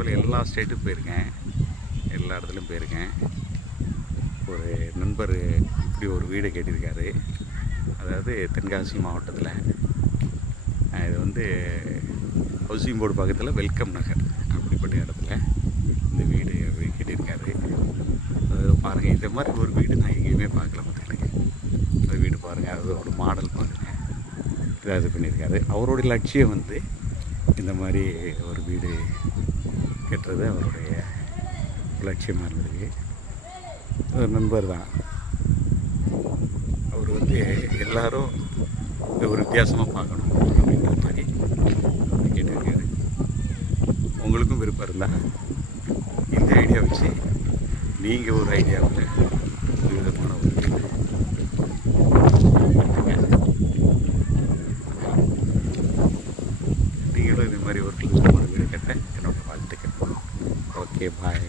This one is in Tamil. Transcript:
இந்தியாவில் எல்லா ஸ்டேட்டுக்கும் போயிருக்கேன், எல்லா இடத்துலையும் போயிருக்கேன். ஒரு நண்பர் இப்படி ஒரு வீடு கேட்டிருக்காரு. அதாவது தென்காசி மாவட்டத்தில், இது வந்து ஹவுசிங் போர்டு பக்கத்தில் வெல்கம் நகர் அப்படிப்பட்ட இடத்துல இந்த வீடு கேட்டிருக்காரு. அதாவது பாருங்கள், இந்த மாதிரி ஒரு வீடு நான் எங்கேயுமே பார்க்கல மக்களுக்கு. அந்த வீடு பாருங்கள், அதோட மாடல் பாருங்கள், இதாக இது பண்ணியிருக்காரு. அவருடைய லட்சியம் வந்து இந்த மாதிரி ஒரு வீடு கட்டுறது அவருடைய லட்சியமாக இருந்திருக்கு. ஒரு நண்பர் தான் அவர் வந்து எல்லாரும் ஒரு வித்தியாசமாக பார்க்கணும் அப்படின்ற மாதிரி கேட்டிருக்காரு. உங்களுக்கும் விருப்பம் இருந்தால் இந்த ஐடியா வச்சு நீங்கள் ஒரு ஐடியாவில் விதமான ஒரு நீங்களும் இது மாதிரி ஒரு வீடு கட்ட என்னோடய வாழ்த்துக்கள். ஓகே, பாய்.